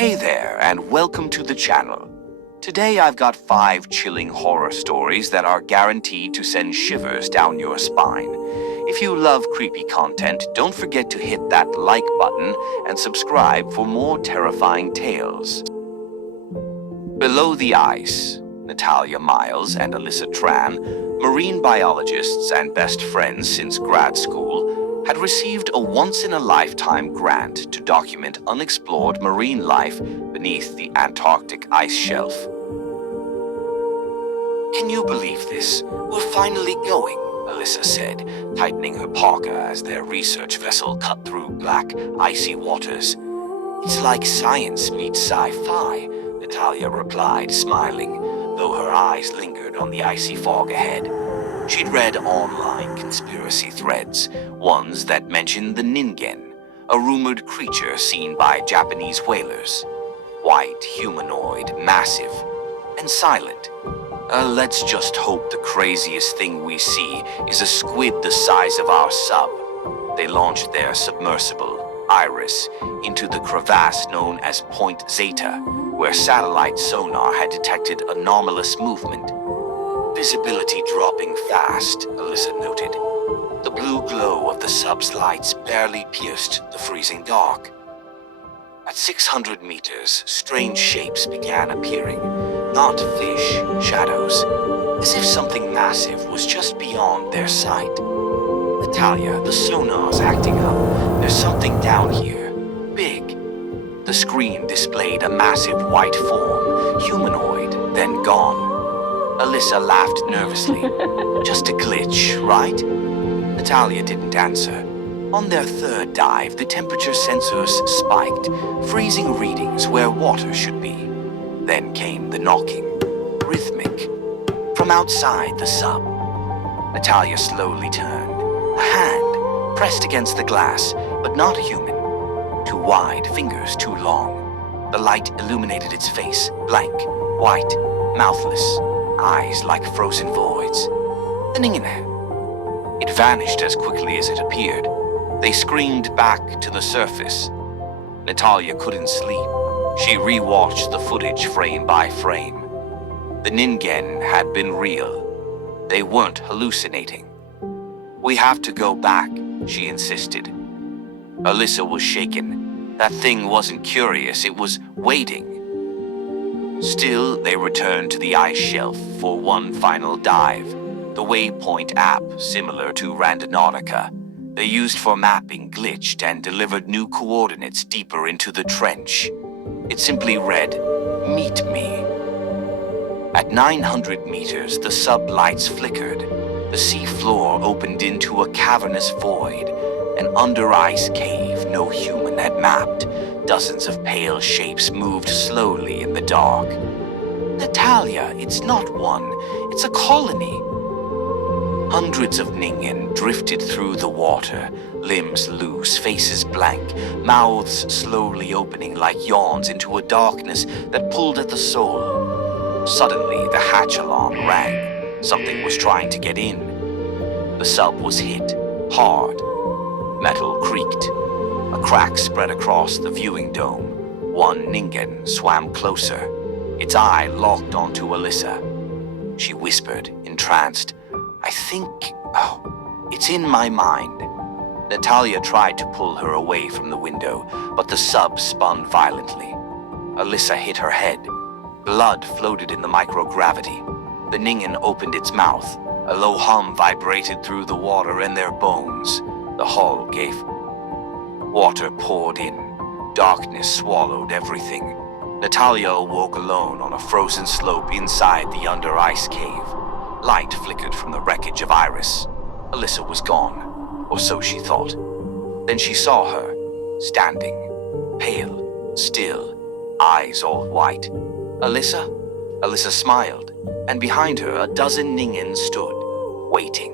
Hey there, and welcome to the channel. Today I've got 5 chilling horror stories that are guaranteed to send shivers down your spine. If you love creepy content, don't forget to hit that like button and subscribe for more terrifying tales. Below the ice, Natalia Miles and Alyssa Tran, marine biologists and best friends since grad school, had received a once-in-a-lifetime grant to document unexplored marine life beneath the Antarctic ice shelf. "Can you believe this? We're finally going," Alyssa said, tightening her parka as their research vessel cut through black, icy waters. "It's like science meets sci-fi," Natalia replied, smiling, though her eyes lingered on the icy fog ahead. She'd read online conspiracy threads, ones that mentioned the Ningen, a rumored creature seen by Japanese whalers. White, humanoid, massive, and silent. Let's just hope the craziest thing we see is a squid the size of our sub." They launched their submersible, Iris, into the crevasse known as Point Zeta, where satellite sonar had detected anomalous movement. "Visibility dropping fast," Alyssa noted. The blue glow of the sub's lights barely pierced the freezing dark. At 600 meters, strange shapes began appearing. Not fish, shadows, as if something massive was just beyond their sight. "Natalia, the sonar's acting up. There's something down here. Big." The screen displayed a massive white form, humanoid, then gone. Alyssa laughed nervously. "Just a glitch, right?" Natalia didn't answer. On their third dive, the temperature sensors spiked, freezing readings where water should be. Then came the knocking, rhythmic, from outside the sub. Natalia slowly turned. A hand pressed against the glass, but not human. Too wide, fingers too long. The light illuminated its face, blank, white, mouthless, eyes like frozen voids. The Ningen. It vanished as quickly as it appeared. They screamed back to the surface. Natalia couldn't sleep. She re-watched the footage frame by frame. The Ningen had been real. They weren't hallucinating. "We have to go back," she insisted. Alyssa was shaken. That thing wasn't curious, it was waiting. Still, they returned to the ice shelf for one final dive. The waypoint app, similar to Randonautica, they used for mapping, glitched and delivered new coordinates deeper into the trench. It simply read, "Meet me." At 900 meters, the sub-lights flickered. The sea floor opened into a cavernous void, an under-ice cave no human had mapped. Dozens of pale shapes moved slowly in the dark. "Natalia, it's not one, it's a colony." Hundreds of Ningen drifted through the water, limbs loose, faces blank, mouths slowly opening like yawns into a darkness that pulled at the soul. Suddenly, the hatch alarm rang. Something was trying to get in. The sub was hit, hard. Metal creaked. A crack spread across the viewing dome. One Ningen swam closer. Its eye locked onto Alyssa. She whispered, entranced, "I think... it's in my mind." Natalia tried to pull her away from the window, but the sub spun violently. Alyssa hit her head. Blood floated in the microgravity. The Ningen opened its mouth. A low hum vibrated through the water and their bones. The hull gave. Water poured in. Darkness swallowed everything. Natalia awoke alone on a frozen slope inside the under-ice cave. Light flickered from the wreckage of Iris. Alyssa was gone, or so she thought. Then she saw her, standing, pale, still, eyes all white. "Alyssa?" Alyssa smiled, and behind her a dozen Ningen stood, waiting.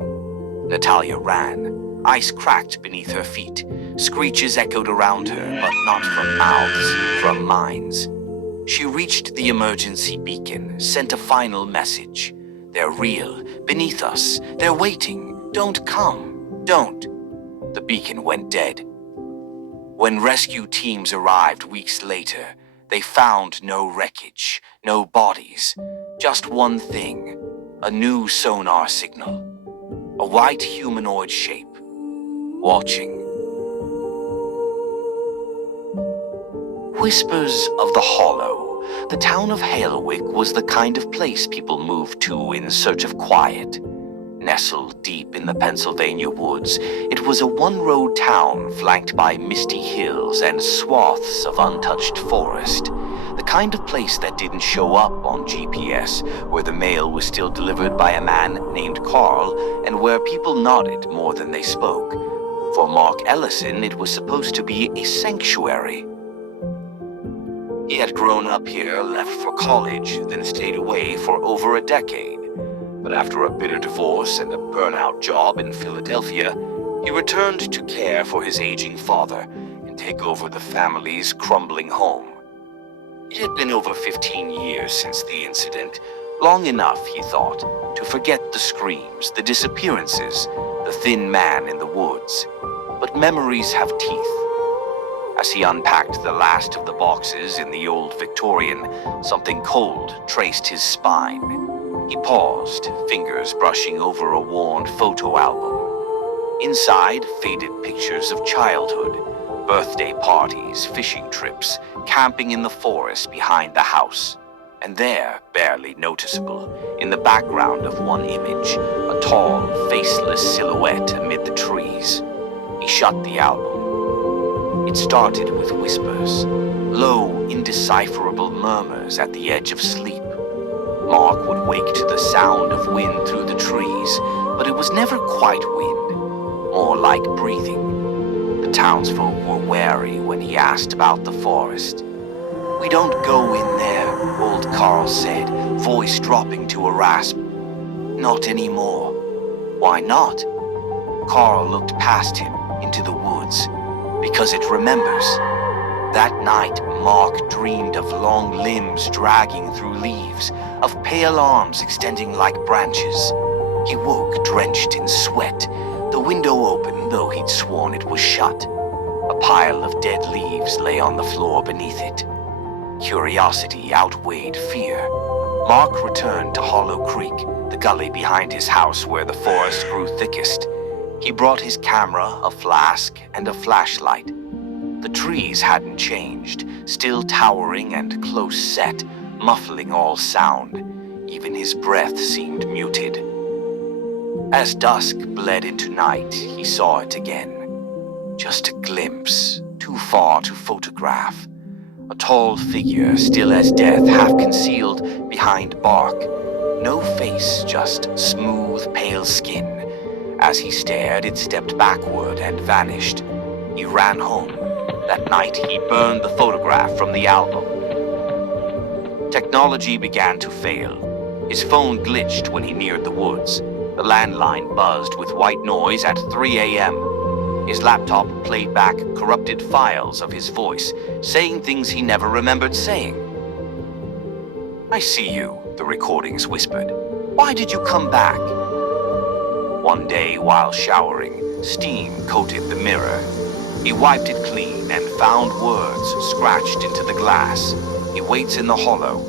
Natalia ran. Ice cracked beneath her feet. Screeches echoed around her, but not from mouths, from minds. She reached the emergency beacon, sent a final message. "They're real, beneath us. They're waiting. Don't come. Don't." The beacon went dead. When rescue teams arrived weeks later, They found no wreckage, no bodies, just one thing, a new sonar signal. A white humanoid shape, watching. Whispers of the Hollow. The town of Halewick was the kind of place people moved to in search of quiet. Nestled deep in the Pennsylvania woods, it was a one-road town flanked by misty hills and swaths of untouched forest. The kind of place that didn't show up on GPS, where the mail was still delivered by a man named Carl, and where people nodded more than they spoke. For Mark Ellison, it was supposed to be a sanctuary. He had grown up here, left for college, then stayed away for over a decade. But after a bitter divorce and a burnout job in Philadelphia, he returned to care for his aging father and take over the family's crumbling home. It had been over 15 years since the incident, long enough, he thought, to forget the screams, the disappearances, the thin man in the woods. But memories have teeth. As he unpacked the last of the boxes in the old Victorian, something cold traced his spine. He paused, fingers brushing over a worn photo album. Inside, faded pictures of childhood, birthday parties, fishing trips, camping in the forest behind the house. And there, barely noticeable, in the background of one image, a tall, faceless silhouette amid the trees. He shut the album. It started with whispers, low, indecipherable murmurs at the edge of sleep. Mark would wake to the sound of wind through the trees, but it was never quite wind, more like breathing. The townsfolk were wary when he asked about the forest. "We don't go in there," old Carl said, voice dropping to a rasp. "Not anymore." "Why not?" Carl looked past him into the woods. "Because it remembers." That night, Mark dreamed of long limbs dragging through leaves, of pale arms extending like branches. He woke drenched in sweat, the window open though he'd sworn it was shut. A pile of dead leaves lay on the floor beneath it. Curiosity outweighed fear. Mark returned to Hollow Creek, the gully behind his house where the forest grew thickest. He brought his camera, a flask, and a flashlight. The trees hadn't changed, still towering and close set, muffling all sound. Even his breath seemed muted. As dusk bled into night, he saw it again. Just a glimpse, too far to photograph. A tall figure, still as death, half concealed behind bark. No face, just smooth, pale skin. As he stared, it stepped backward and vanished. He ran home. That night, he burned the photograph from the album. Technology began to fail. His phone glitched when he neared the woods. The landline buzzed with white noise at 3 a.m. His laptop played back corrupted files of his voice, saying things he never remembered saying. "I see you," the recordings whispered. "Why did you come back?" One day, while showering, steam coated the mirror. He wiped it clean and found words scratched into the glass. "He waits in the hollow."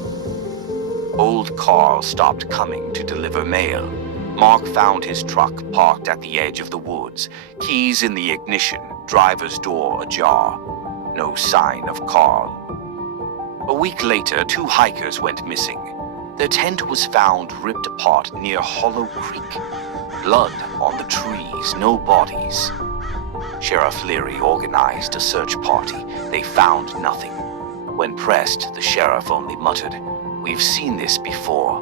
Old Carl stopped coming to deliver mail. Mark found his truck parked at the edge of the woods, keys in the ignition, driver's door ajar. No sign of Carl. A week later, 2 hikers went missing. Their tent was found ripped apart near Hollow Creek. Blood on the trees, no bodies. Sheriff Leary organized a search party. They found nothing. When pressed, the sheriff only muttered, "We've seen this before."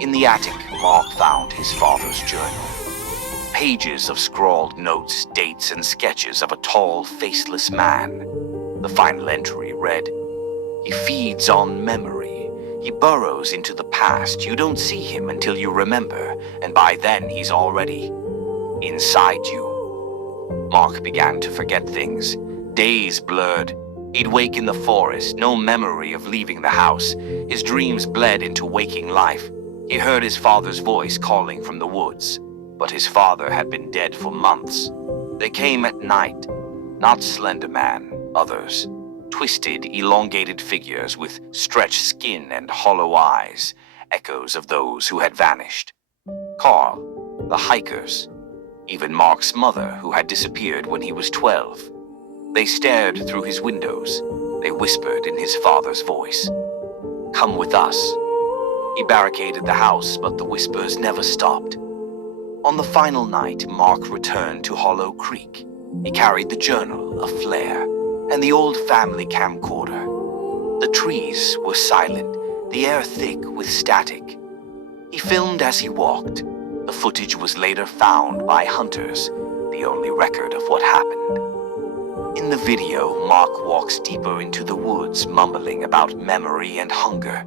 In the attic, Mark found his father's journal. Pages of scrawled notes, dates, and sketches of a tall, faceless man. The final entry read, "He feeds on memory. He burrows into the past. You don't see him until you remember, and by then he's already inside you." Mark began to forget things. Days blurred. He'd wake in the forest, no memory of leaving the house. His dreams bled into waking life. He heard his father's voice calling from the woods, but his father had been dead for months. They came at night, not Slender Man, others. Twisted, elongated figures with stretched skin and hollow eyes, echoes of those who had vanished. Carl, the hikers, even Mark's mother, who had disappeared when he was 12. They stared through his windows. They whispered in his father's voice. "Come with us." He barricaded the house, but the whispers never stopped. On the final night, Mark returned to Hollow Creek. He carried the journal, a flare, and the old family camcorder. The trees were silent, the air thick with static. He filmed as he walked. The footage was later found by hunters, the only record of what happened. In the video, Mark walks deeper into the woods, mumbling about memory and hunger.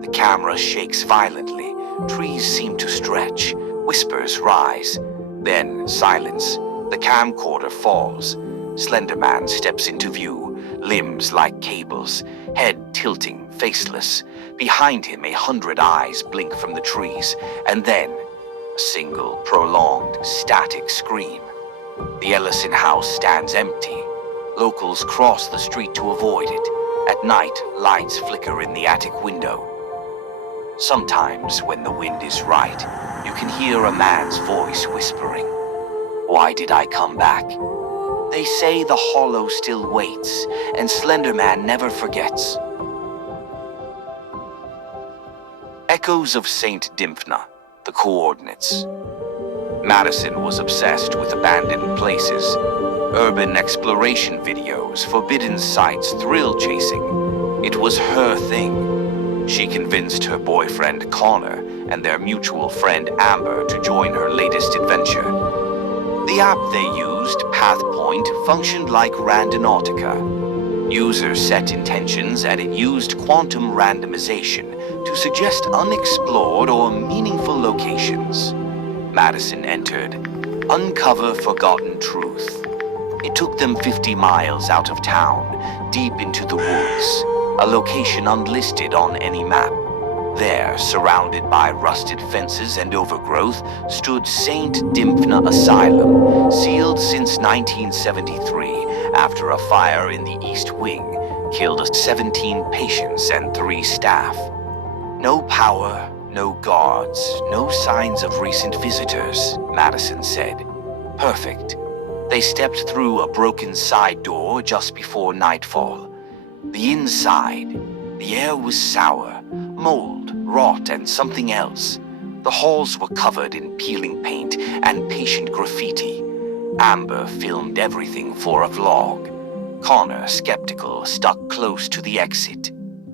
The camera shakes violently, trees seem to stretch, whispers rise. Then, silence. The camcorder falls. Slender Man steps into view, limbs like cables, head tilting, faceless. Behind him, 100 eyes blink from the trees, and then a single, prolonged, static scream. The Ellison house stands empty. Locals cross the street to avoid it. At night, lights flicker in the attic window. Sometimes, when the wind is right, you can hear a man's voice whispering, "Why did I come back?" They say the hollow still waits, and Slender Man never forgets. Echoes of St. Dymphna, the coordinates. Madison was obsessed with abandoned places, urban exploration videos, forbidden sites, thrill chasing. It was her thing. She convinced her boyfriend Connor and their mutual friend Amber to join her latest adventure. The app they used, PathPoint, functioned like Randonautica. Users set intentions and it used quantum randomization to suggest unexplored or meaningful locations. Madison entered, "Uncover Forgotten Truth." It took them 50 miles out of town, deep into the woods, a location unlisted on any map. There, surrounded by rusted fences and overgrowth, stood St. Dymphna Asylum, sealed since 1973 after a fire in the East Wing killed 17 patients and 3 staff. No power, no guards, no signs of recent visitors, Madison said. Perfect. They stepped through a broken side door just before nightfall. The inside, the air was sour, mold, rot, and something else. The halls were covered in peeling paint and patient graffiti. Amber filmed everything for a vlog. Connor, skeptical, stuck close to the exit.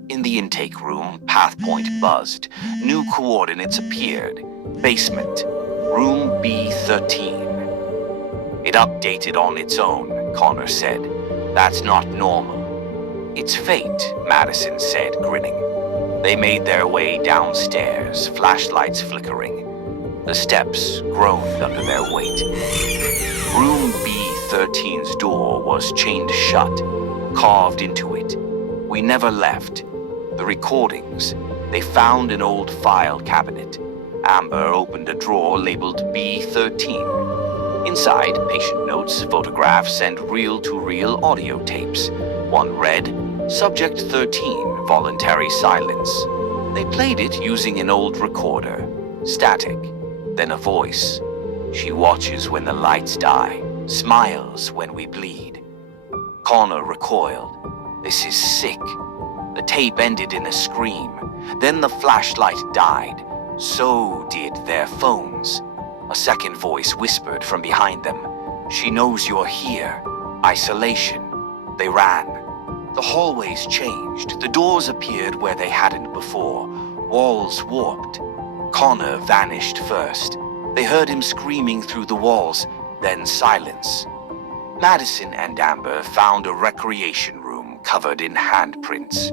In the intake room, PathPoint buzzed. New coordinates appeared. Basement, room B13. It updated on its own, Connor said. That's not normal. It's fate, Madison said, grinning. They made their way downstairs, flashlights flickering. The steps groaned under their weight. Room B13's door was chained shut, carved into it. We never left. The recordings, they found an old file cabinet. Amber opened a drawer labeled B13. Inside, patient notes, photographs, and reel-to-reel audio tapes. One read, Subject 13, voluntary silence. They played it using an old recorder. Static. Then a voice. She watches when the lights die, smiles when we bleed. Connor recoiled. This is sick. The tape ended in a scream. Then the flashlight died. So did their phones. A second voice whispered from behind them. She knows you're here. Isolation. They ran. The hallways changed. The doors appeared where they hadn't before. Walls warped. Connor vanished first. They heard him screaming through the walls, then silence. Madison and Amber found a recreation room covered in handprints.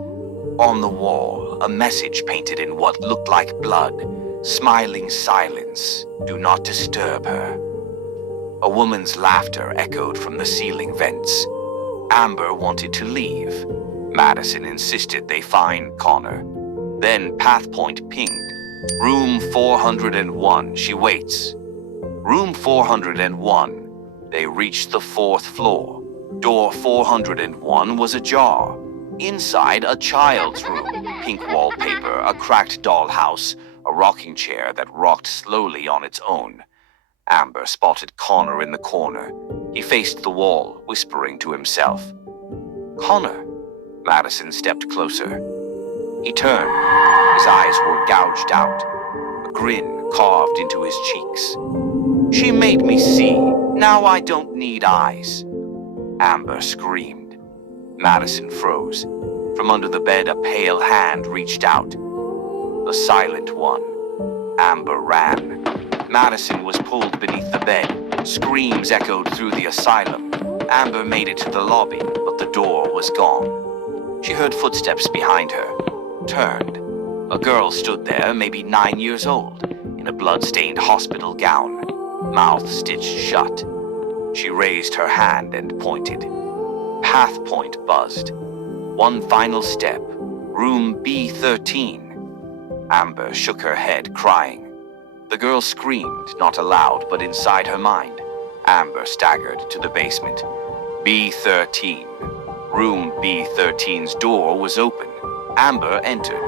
On the wall, a message painted in what looked like blood. Smiling silence. Do not disturb her. A woman's laughter echoed from the ceiling vents. Amber wanted to leave. Madison insisted they find Connor. Then PathPoint pinged. Room 401. She waits. Room 401. They reached the 4th floor. Door 401 was ajar. Inside, a child's room, pink wallpaper, a cracked dollhouse, a rocking chair that rocked slowly on its own. Amber spotted Connor in the corner. He faced the wall, whispering to himself. "Connor." Madison stepped closer. He turned. His eyes were gouged out, a grin carved into his cheeks. "She made me see. Now I don't need eyes." Amber screamed. Madison froze. From under the bed, a pale hand reached out. The silent one. Amber ran. Madison was pulled beneath the bed. Screams echoed through the asylum. Amber made it to the lobby, but the door was gone. She heard footsteps behind her. Turned. A girl stood there, maybe 9 years old, in a blood-stained hospital gown, mouth stitched shut. She raised her hand and pointed. Path point buzzed. One final step. Room B13. Amber shook her head, crying. The girl screamed, not aloud, but inside her mind. Amber staggered to the basement. B13. Room B13's door was open. Amber entered.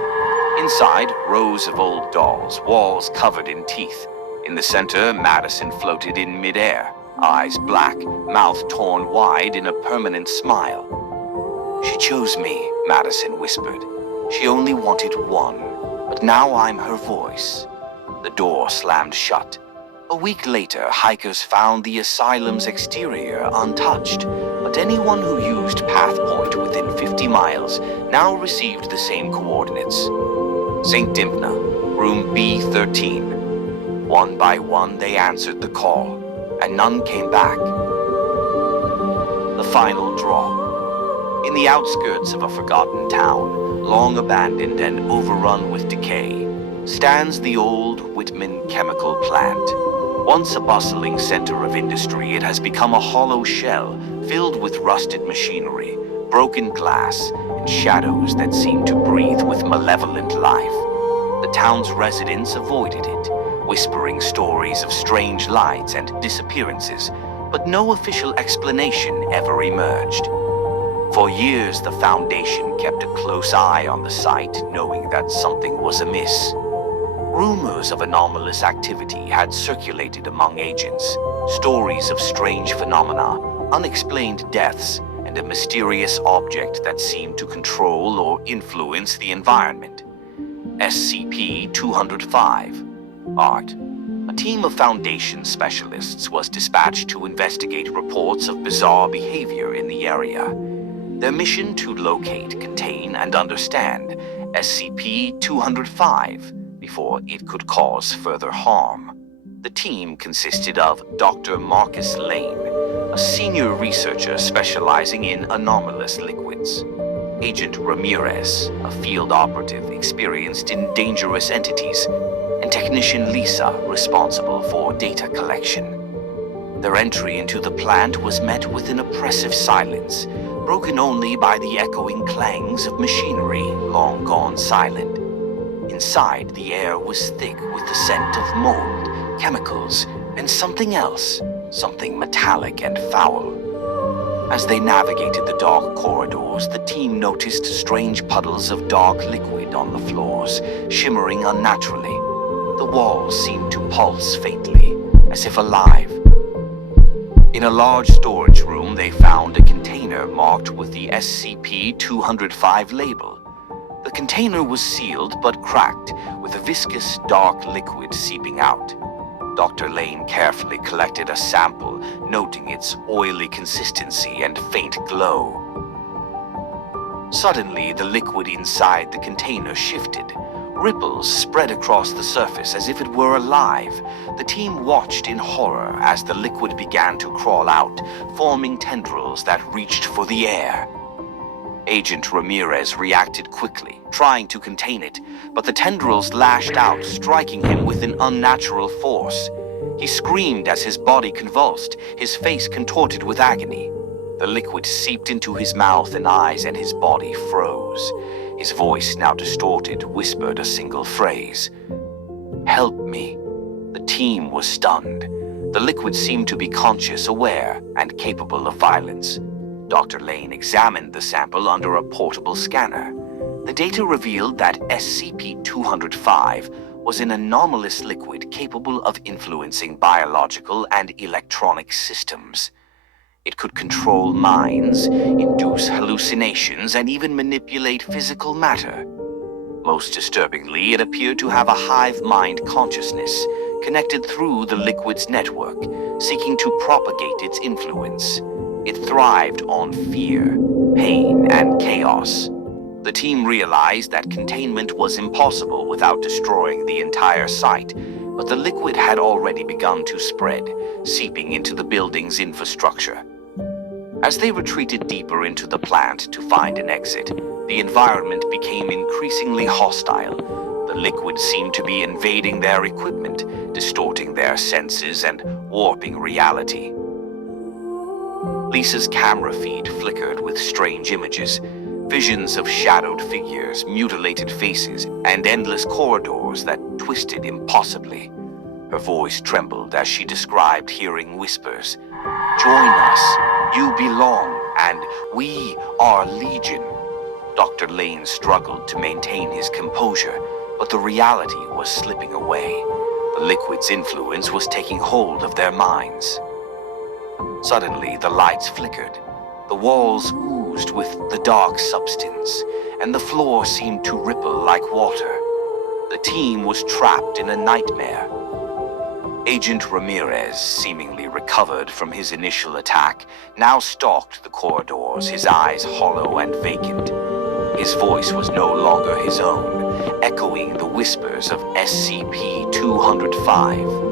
Inside, rows of old dolls, walls covered in teeth. In the center, Madison floated in midair, eyes black, mouth torn wide in a permanent smile. "She chose me," Madison whispered. "She only wanted one, but now I'm her voice." The door slammed shut. A week later, hikers found the asylum's exterior untouched, but anyone who used PathPoint within 50 miles now received the same coordinates. St. Dimna, room B13. One by one, they answered the call, and none came back. The final drop. In the outskirts of a forgotten town, long abandoned and overrun with decay, stands the old Whitman chemical plant. Once a bustling center of industry, it has become a hollow shell filled with rusted machinery, broken glass, and shadows that seem to breathe with malevolent life. The town's residents avoided it, whispering stories of strange lights and disappearances, but no official explanation ever emerged. For years, the Foundation kept a close eye on the site, knowing that something was amiss. Rumors of anomalous activity had circulated among agents, stories of strange phenomena, unexplained deaths, and a mysterious object that seemed to control or influence the environment. SCP-205. Art. A team of Foundation specialists was dispatched to investigate reports of bizarre behavior in the area. Their mission to locate, contain, and understand SCP-205 before it could cause further harm. The team consisted of Dr. Marcus Lane, a senior researcher specializing in anomalous liquids; Agent Ramirez, a field operative experienced in dangerous entities; and Technician Lisa, responsible for data collection. Their entry into the plant was met with an oppressive silence, broken only by the echoing clangs of machinery long gone silent. Inside, the air was thick with the scent of mold, chemicals, and something else, something metallic and foul. As they navigated the dark corridors, the team noticed strange puddles of dark liquid on the floors, shimmering unnaturally. The walls seemed to pulse faintly, as if alive. In a large storage room, they found a container marked with the SCP-205 label. The container was sealed but cracked, with a viscous, dark liquid seeping out. Dr. Lane carefully collected a sample, noting its oily consistency and faint glow. Suddenly, the liquid inside the container shifted. Ripples spread across the surface as if it were alive. The team watched in horror as the liquid began to crawl out, forming tendrils that reached for the air. Agent Ramirez reacted quickly, trying to contain it, but the tendrils lashed out, striking him with an unnatural force. He screamed as his body convulsed, his face contorted with agony. The liquid seeped into his mouth and eyes, and his body froze. His voice, now distorted, whispered a single phrase. "Help me." The team was stunned. The liquid seemed to be conscious, aware, and capable of violence. Dr. Lane examined the sample under a portable scanner. The data revealed that SCP-205 was an anomalous liquid capable of influencing biological and electronic systems. It could control minds, induce hallucinations, and even manipulate physical matter. Most disturbingly, it appeared to have a hive mind consciousness, connected through the liquid's network, seeking to propagate its influence. It thrived on fear, pain, and chaos. The team realized that containment was impossible without destroying the entire site, but the liquid had already begun to spread, seeping into the building's infrastructure. As they retreated deeper into the plant to find an exit, the environment became increasingly hostile. The liquid seemed to be invading their equipment, distorting their senses and warping reality. Lisa's camera feed flickered with strange images, visions of shadowed figures, mutilated faces, and endless corridors that twisted impossibly. Her voice trembled as she described hearing whispers. "Join us. You belong, and we are Legion." Dr. Lane struggled to maintain his composure, but the reality was slipping away. The liquid's influence was taking hold of their minds. Suddenly, the lights flickered. The walls oozed with the dark substance, and the floor seemed to ripple like water. The team was trapped in a nightmare. Agent Ramirez, seemingly recovered from his initial attack, now stalked the corridors, his eyes hollow and vacant. His voice was no longer his own, echoing the whispers of SCP-205.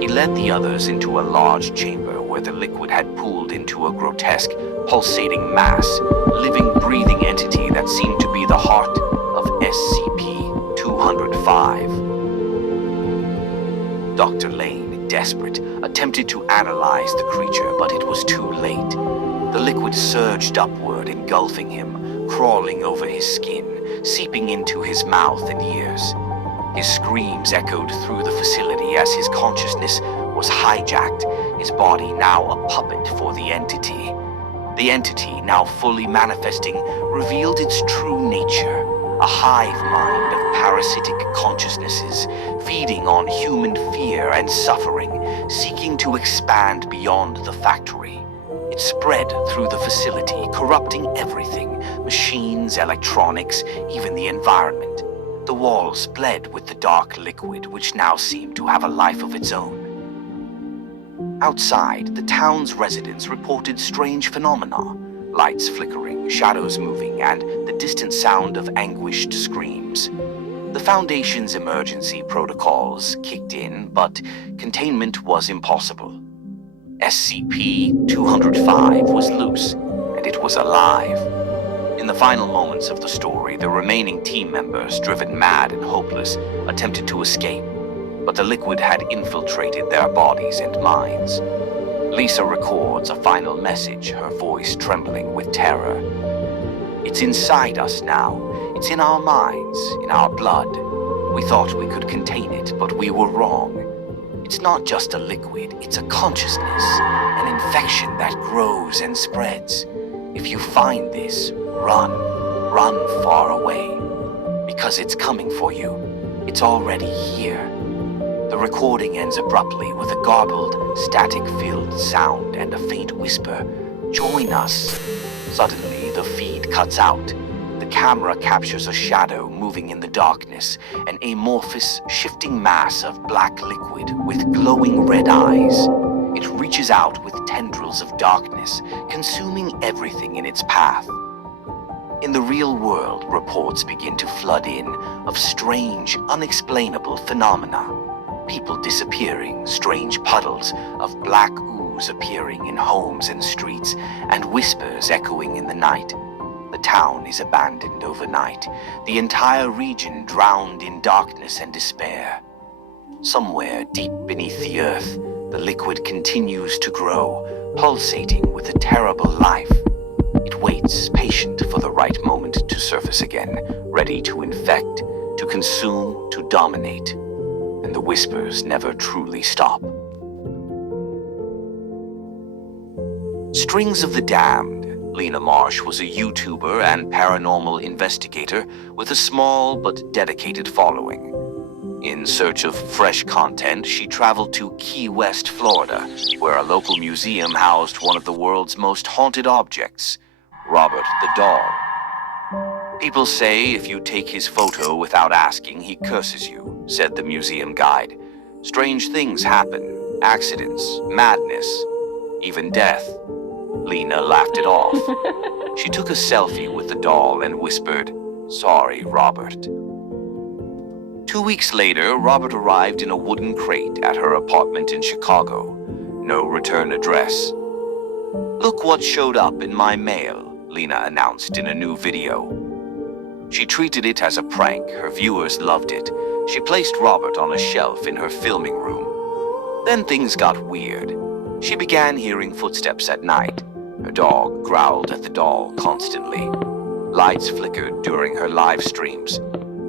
He led the others into a large chamber where the liquid had pooled into a grotesque, pulsating mass, living, breathing entity that seemed to be the heart of SCP-205. Dr. Lane, desperate, attempted to analyze the creature, but it was too late. The liquid surged upward, engulfing him, crawling over his skin, seeping into his mouth and ears. His screams echoed through the facility as his consciousness was hijacked, his body now a puppet for the entity. The entity, now fully manifesting, revealed its true nature, a hive mind of parasitic consciousnesses, feeding on human fear and suffering, seeking to expand beyond the factory. It spread through the facility, corrupting everything, machines, electronics, even the environment. The walls bled with the dark liquid, which now seemed to have a life of its own. Outside, the town's residents reported strange phenomena. Lights flickering, shadows moving, and the distant sound of anguished screams. The Foundation's emergency protocols kicked in, but containment was impossible. SCP-205 was loose, and it was alive. In the final moments of the story, the remaining team members, driven mad and hopeless, attempted to escape, but the liquid had infiltrated their bodies and minds. Lisa records a final message, her voice trembling with terror. "It's inside us now. It's in our minds, in our blood. We thought we could contain it, but we were wrong. It's not just a liquid, it's a consciousness, an infection that grows and spreads. If you find this, run far away, because it's coming for you. It's already here." The recording ends abruptly with a garbled, static-filled sound and a faint whisper, "Join us." Suddenly, the feed cuts out. The camera captures a shadow moving in the darkness, an amorphous, shifting mass of black liquid with glowing red eyes. It reaches out with tendrils of darkness, consuming everything in its path. In the real world, reports begin to flood in of strange, unexplainable phenomena. People disappearing, strange puddles of black ooze appearing in homes and streets, and whispers echoing in the night. The town is abandoned overnight, the entire region drowned in darkness and despair. Somewhere deep beneath the earth, the liquid continues to grow, pulsating with a terrible life. It waits, patient for the right moment to surface again, ready to infect, to consume, to dominate. And the whispers never truly stop. Strings of the Damned, Lena Marsh was a YouTuber and paranormal investigator with a small but dedicated following. In search of fresh content, she traveled to Key West, Florida, where a local museum housed one of the world's most haunted objects, Robert the doll. People say if you take his photo without asking, he curses you, said the museum guide. Strange things happen, accidents, madness, even death. Lena laughed it off. She took a selfie with the doll and whispered, "Sorry, Robert." 2 weeks later, Robert arrived in a wooden crate at her apartment in Chicago. No return address. "Look what showed up in my mail," Lena announced in a new video. She treated it as a prank. Her viewers loved it. She placed Robert on a shelf in her filming room. Then things got weird. She began hearing footsteps at night. Her dog growled at the doll constantly. Lights flickered during her live streams.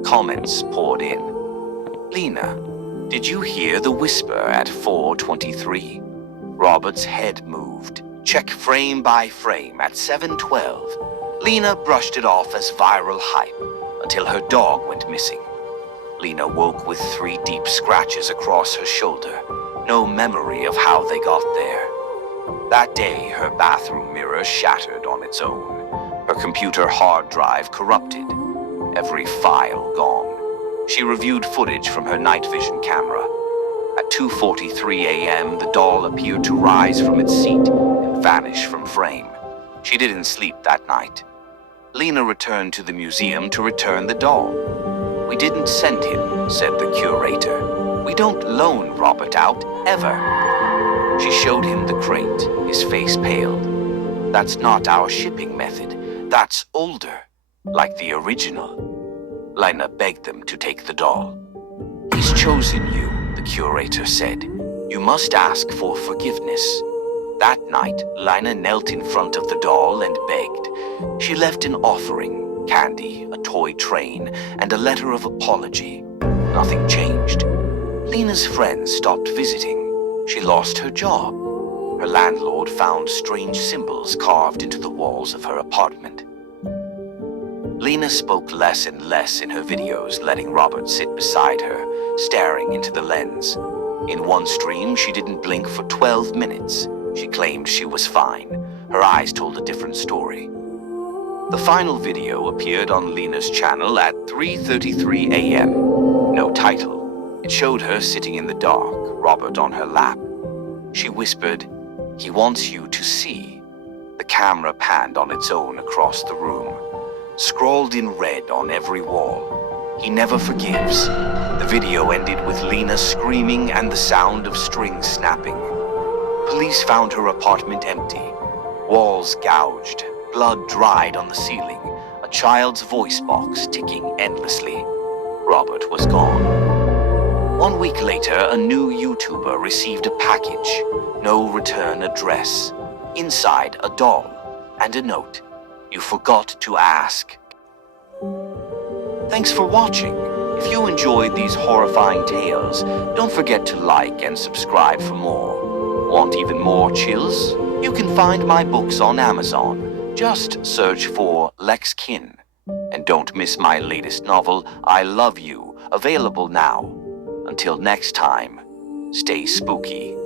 Comments poured in. "Lena, did you hear the whisper at 4:23? Robert's head moved. Check frame by frame at 7:12. Lena brushed it off as viral hype until her dog went missing. Lena woke with 3 deep scratches across her shoulder. No memory of how they got there. That day, her bathroom mirror shattered on its own. Her computer hard drive corrupted. Every file gone. She reviewed footage from her night vision camera. At 2:43 a.m., the doll appeared to rise from its seat and vanish from frame. She didn't sleep that night. Lena returned to the museum to return the doll. "We didn't send him," said the curator. "We don't loan Robert out, ever." She showed him the crate. His face paled. "That's not our shipping method. That's older, like the original." Lena begged them to take the doll. "He's chosen you," the curator said. "You must ask for forgiveness." That night, Lena knelt in front of the doll and begged. She left an offering, candy, a toy train, and a letter of apology. Nothing changed. Lena's friends stopped visiting. She lost her job. Her landlord found strange symbols carved into the walls of her apartment. Lena spoke less and less in her videos, letting Robert sit beside her, staring into the lens. In one stream, she didn't blink for 12 minutes. She claimed she was fine. Her eyes told a different story. The final video appeared on Lena's channel at 3:33 a.m. No title. It showed her sitting in the dark, Robert on her lap. She whispered, "He wants you to see." The camera panned on its own across the room. Scrawled in red on every wall, "He never forgives." The video ended with Lena screaming and the sound of strings snapping. Police found her apartment empty. Walls gouged, blood dried on the ceiling, a child's voice box ticking endlessly. Robert was gone. 1 week later, a new YouTuber received a package. No return address. Inside, a doll and a note. "You forgot to ask." Thanks for watching. If you enjoyed these horrifying tales, don't forget to like and subscribe for more. Want even more chills? You can find my books on Amazon. Just search for Lex Kin. And don't miss my latest novel, I Love You, available now. Until next time, stay spooky.